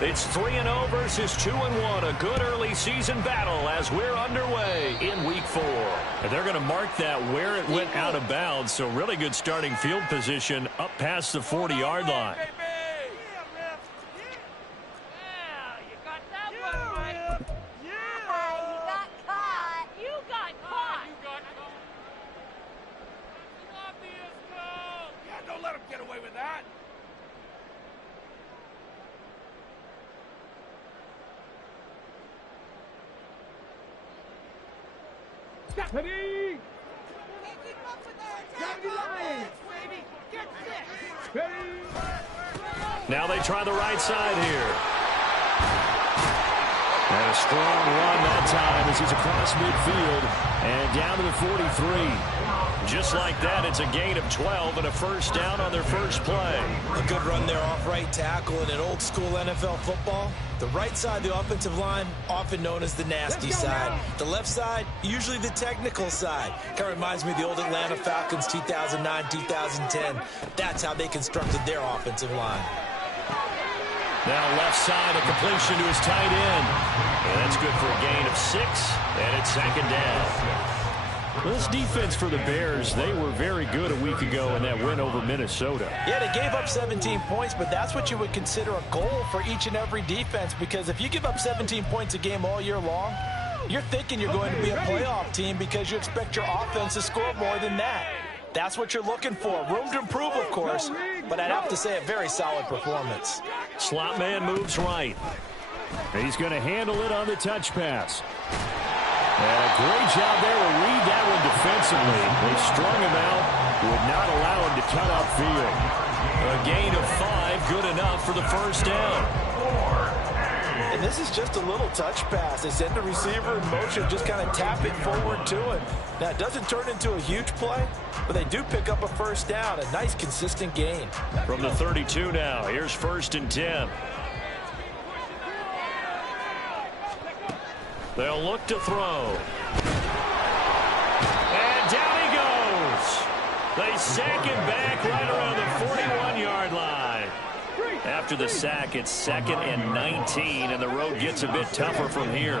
It's 3-0 versus 2-1. A good early season battle as we're underway in week 4. And they're going to mark that where it went out of bounds. So really good starting field position up past the 40-yard line. Now they try the right side here. And a strong run that time as he's across midfield and down to the 43. Just like that, it's a gain of 12 and a first down on their first play. A good run there off right tackle in an old school NFL football. The right side of the offensive line, often known as the nasty side. The left side, usually the technical side. Kind of reminds me of the old Atlanta Falcons 2009-2010. That's how they constructed their offensive line. Now left side, a completion to his tight end. And that's good for a gain of 6, and it's second down. Well, this defense for the Bears, they were very good a week ago in that win over Minnesota. Yeah, they gave up 17 points, but that's what you would consider a goal for each and every defense, because if you give up 17 points a game all year long, you're thinking you're going to be a playoff team because you expect your offense to score more than that. That's what you're looking for. Room to improve, of course, but I'd have to say a very solid performance. Slot man moves right. He's going to handle it on the touch pass. And a great job there to read that one defensively. They strung him out, would not allow him to cut upfield. A gain of 5, good enough for the first down. And this is just a little touch pass. They send the receiver in motion, just kind of tap it forward to him. Now, it doesn't turn into a huge play, but they do pick up a first down, a nice, consistent gain. From the 32 now, here's 1st and 10. They'll look to throw. And down he goes. They sack him back right around the 41-yard line. After the sack, it's 2nd and 19, and the road gets a bit tougher from here.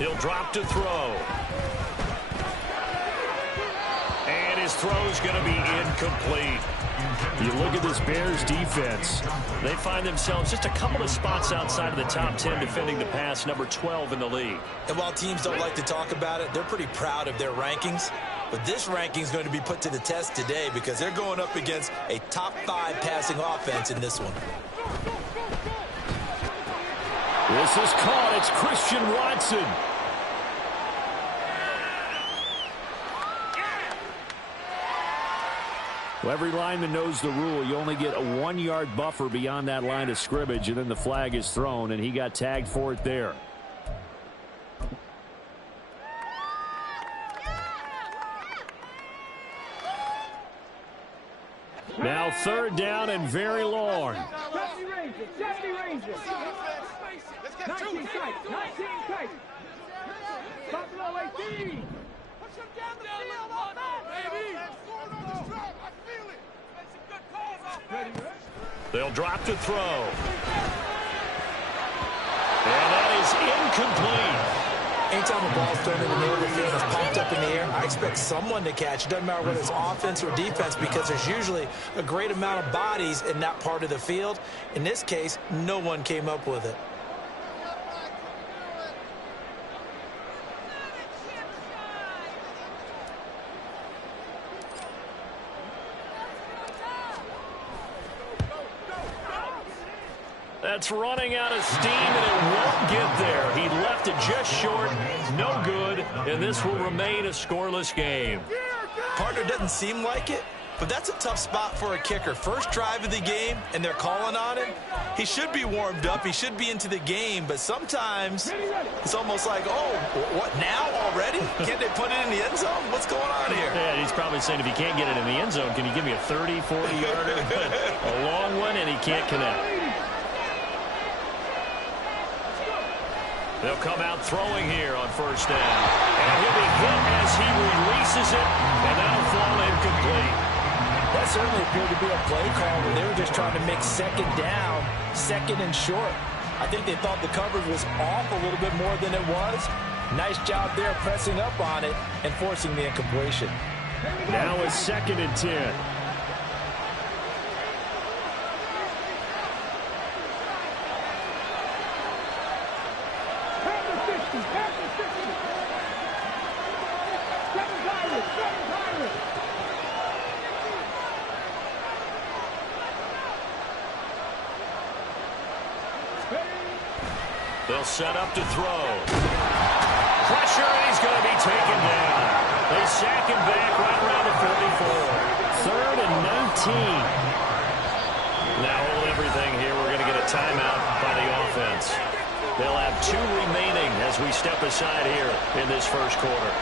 He'll drop to throw. And his throw's going to be incomplete. You look at this Bears defense, they find themselves just a couple of spots outside of the top 10 defending the pass, number 12 in the league. And while teams don't like to talk about it, they're pretty proud of their rankings. But this ranking is going to be put to the test today because they're going up against a top 5 passing offense in this one. This is caught. It's Christian Watson. Well, every lineman knows the rule. You only get a 1-yard buffer beyond that line of scrimmage, and then the flag is thrown, and he got tagged for it there. Now 3rd down and very long. 19 tight. Buffalo 18. Push him down the field, baby. They'll drop to throw. And that is incomplete. Anytime a ball's thrown in the middle of the field and it's popped up in the air, I expect someone to catch. It doesn't matter whether it's offense or defense because there's usually a great amount of bodies in that part of the field. In this case, no one came up with it. That's running out of steam, and it won't get there. He left it just short, no good, and this will remain a scoreless game. Partner, doesn't seem like it, but that's a tough spot for a kicker. First drive of the game, and they're calling on him. He should be warmed up. He should be into the game, but sometimes it's almost like, oh, what, now already? Can't they put it in the end zone? What's going on here? Yeah, he's probably saying if he can't get it in the end zone, can you give me a 30, 40-yarder? A long one, and he can't connect. They'll come out throwing here on 1st down. And he'll be hit as he releases it, and that'll fall incomplete. That's certainly appeared to be a play call where they were just trying to make second down, second and short. I think they thought the coverage was off a little bit more than it was. Nice job there pressing up on it and forcing the incompletion. Now it's 2nd and 10. They'll set up to throw. Pressure, and he's going to be taken down. They sack him back right around the 44. 3rd and 19. Now hold everything here. We're going to get a timeout by the offense. They'll have 2 remaining as we step aside here in this first quarter.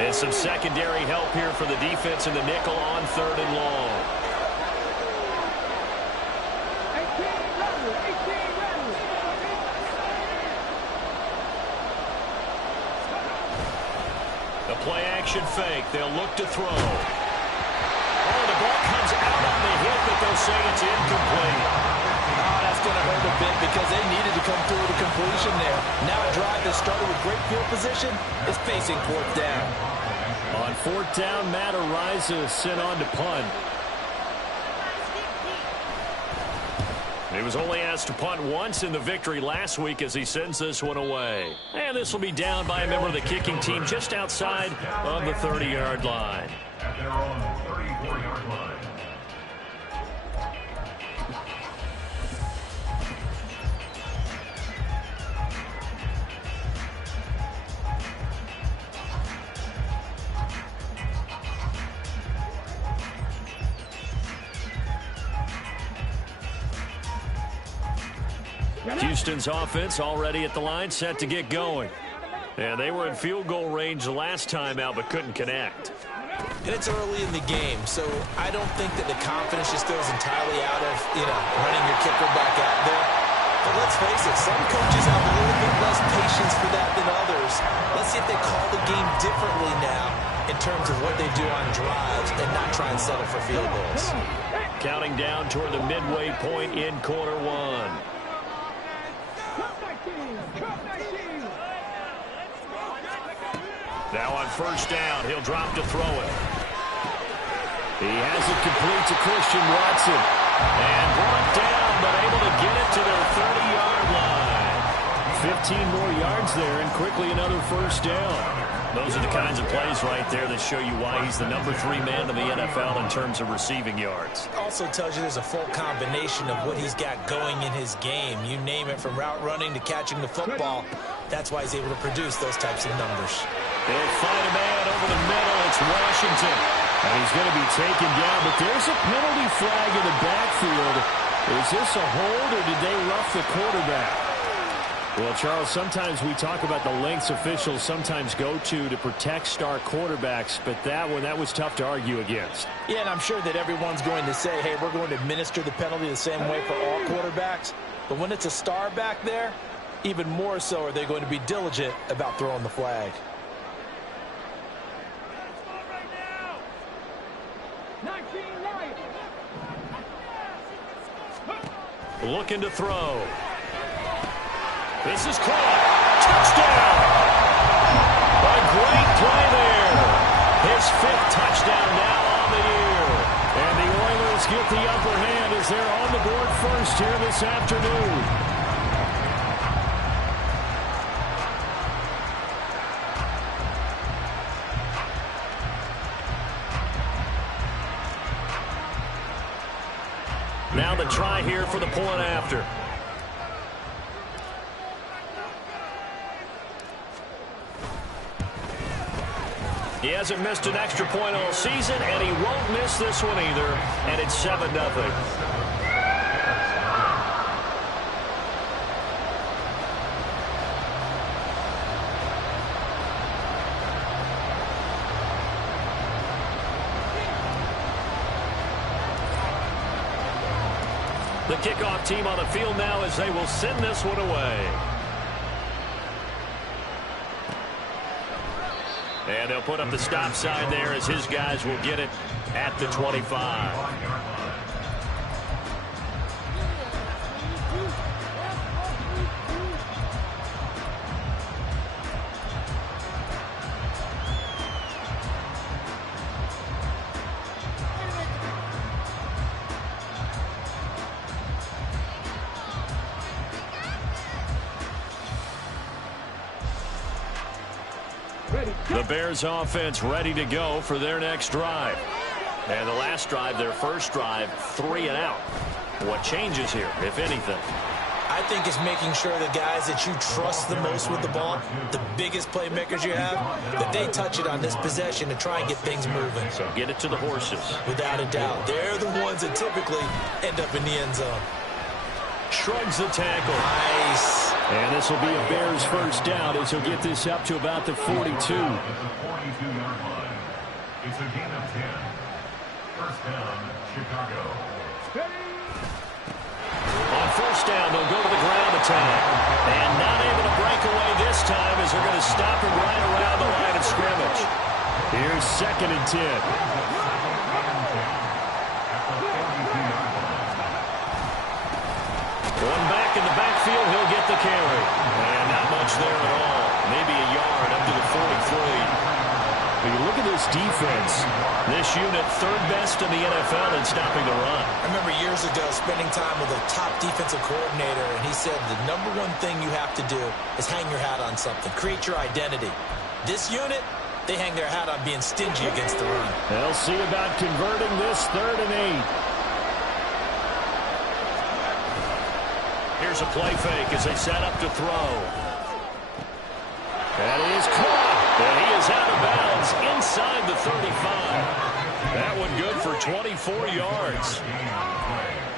And some secondary help here for the defense in the nickel on 3rd and long. The play action fake. They'll look to throw. Oh, the ball comes out on the hit, but they'll say it's incomplete. Oh, that's going to hurt a bit because they needed to come through with a completion there. Now a drive that started with great field position is facing 4th down. On 4th down, Matt Araiza sent on to punt. He was only asked to punt once in the victory last week as he sends this one away. And this will be down by a member of the kicking team just outside of the 30-yard line. At their own 34-yard line. Houston's offense already at the line, set to get going. And they were in field goal range the last time out, but couldn't connect. And it's early in the game, so I don't think that the confidence just goes entirely out of, running your kicker back out there. But let's face it, some coaches have a little bit less patience for that than others. Let's see if they call the game differently now in terms of what they do on drives and not try and settle for field goals. Counting down toward the midway point in quarter 1. Now on 1st down, he'll drop to throw it. He has it complete to Christian Watson. And brought down, but able to get it to their 30-yard line. 15 more yards there, and quickly another 1st down. Those are the kinds of plays right there that show you why he's the number 3 man in the NFL in terms of receiving yards. Also tells you there's a full combination of what he's got going in his game. You name it, from route running to catching the football. That's why he's able to produce those types of numbers. They'll find a man over the middle. It's Washington. And he's going to be taken down, but there's a penalty flag in the backfield. Is this a hold, or did they rough the quarterback? Well, Charles, sometimes we talk about the lengths officials sometimes go to protect star quarterbacks, but that was tough to argue against. Yeah, and I'm sure that everyone's going to say, hey, we're going to administer the penalty the same way for all quarterbacks. But when it's a star back there, even more so are they going to be diligent about throwing the flag. Looking to throw. This is caught. Touchdown! A great play there. His 5th touchdown now on the year. And the Oilers get the upper hand as they're on the board first here this afternoon. Now the try here for the point after. He hasn't missed an extra point all season, and he won't miss this one either, and it's 7-0. The kickoff team on the field now as they will send this one away. And they'll put up the stop sign there as his guys will get it at the 25. The Bears offense ready to go for their next drive. And the last drive, their first drive, 3 and out. What changes here, if anything? I think it's making sure the guys that you trust the most with the ball, the biggest playmakers you have, that they touch it on this possession to try and get things moving. So get it to the horses. Without a doubt. They're the ones that typically end up in the end zone. Shrugs the tackle. Nice. And this will be a Bears first down as he'll get this up to about the 42. At the 42-yard line. It's a gain of 10. First down, Chicago. On first down, they'll go to the ground attack. And not able to break away this time as they're going to stop him right around the line of scrimmage. Here's 2nd and 10. One back in the backfield, he'll get the carry. And not much there at all. Maybe a yard up to the 43. When you look at this defense, this unit 3rd best in the NFL in stopping the run. I remember years ago spending time with a top defensive coordinator, and he said the #1 thing you have to do is hang your hat on something. Create your identity. This unit, they hang their hat on being stingy against the run. They'll see about converting this 3rd and 8. Here's a play fake as they set up to throw. That is caught. And he is out of bounds inside the 35. That one good for 24 yards.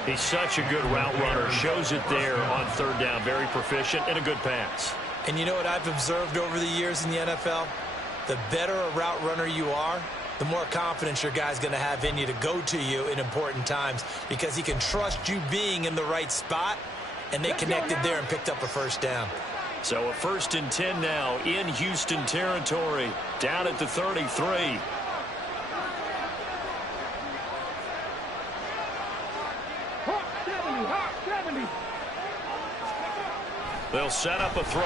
He's such a good route runner. Shows it there on 3rd down. Very proficient and a good pass. And you know what I've observed over the years in the NFL? The better a route runner you are, the more confidence your guy's going to have in you to go to you in important times because he can trust you being in the right spot, and they connected there and picked up a first down. So a 1st and 10 now in Houston territory, down at the 33. They'll set up a throw.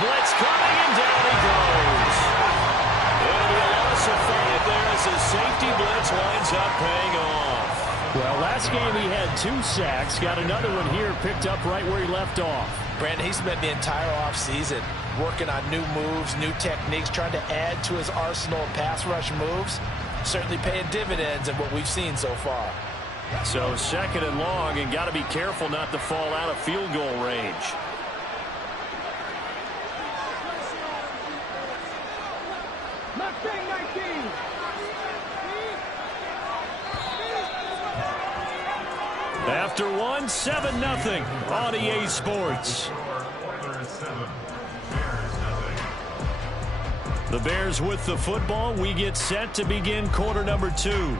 Blitz coming, and down he goes. It'll be a loss of 5 there as the safety blitz winds up paying off. Well, last game he had 2 sacks. Got another one here, picked up right where he left off. Brandon, he spent the entire offseason working on new moves, new techniques, trying to add to his arsenal of pass rush moves. Certainly paying dividends in what we've seen so far. So 2nd and long, and got to be careful not to fall out of field goal range. After 1, 7-0 on EA Sports. The Bears with the football. We get set to begin quarter number 2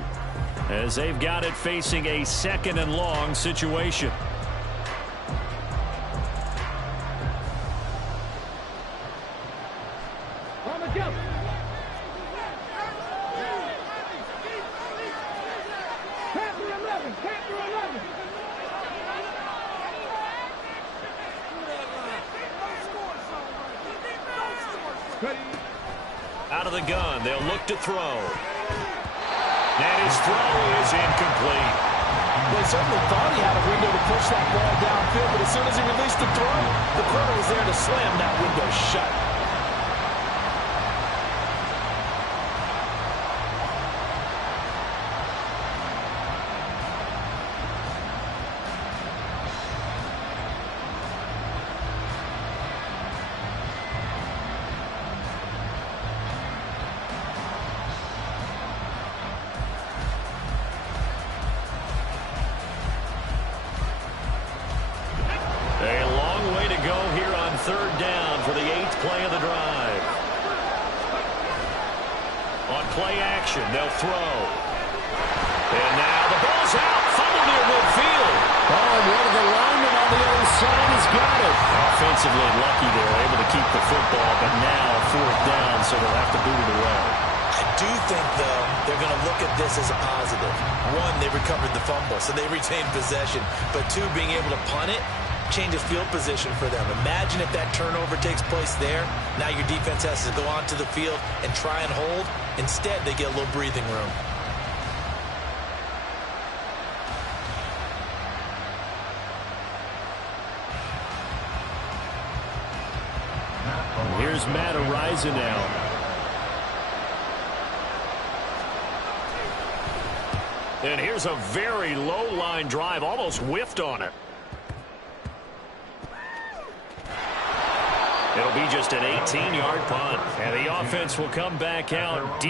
as they've got it facing a 2nd and long situation. On the jump. Out of the gun, they'll look to throw. And his throw is incomplete. Well, he certainly thought he had a window to push that ball downfield, but as soon as he released the throw, the corner was there to slam that window shut. third down for the 8th play of the drive. On play action, they'll throw. And now the ball's out. Fumble near midfield. Oh, and one of the linemen on the other side has got it. Offensively lucky they were able to keep the football, but now 4th down, so they'll have to boot it away. I do think, though, they're going to look at this as a positive. One, they recovered the fumble, so they retained possession. But two, being able to punt it changes field position for them. Imagine if that turnover takes place there. Now your defense has to go onto the field and try and hold. Instead, they get a little breathing room. Here's Matt Araiza now. And here's a very low line drive, almost whiffed on it. It'll be just an 18-yard punt. And the offense will come back out deep.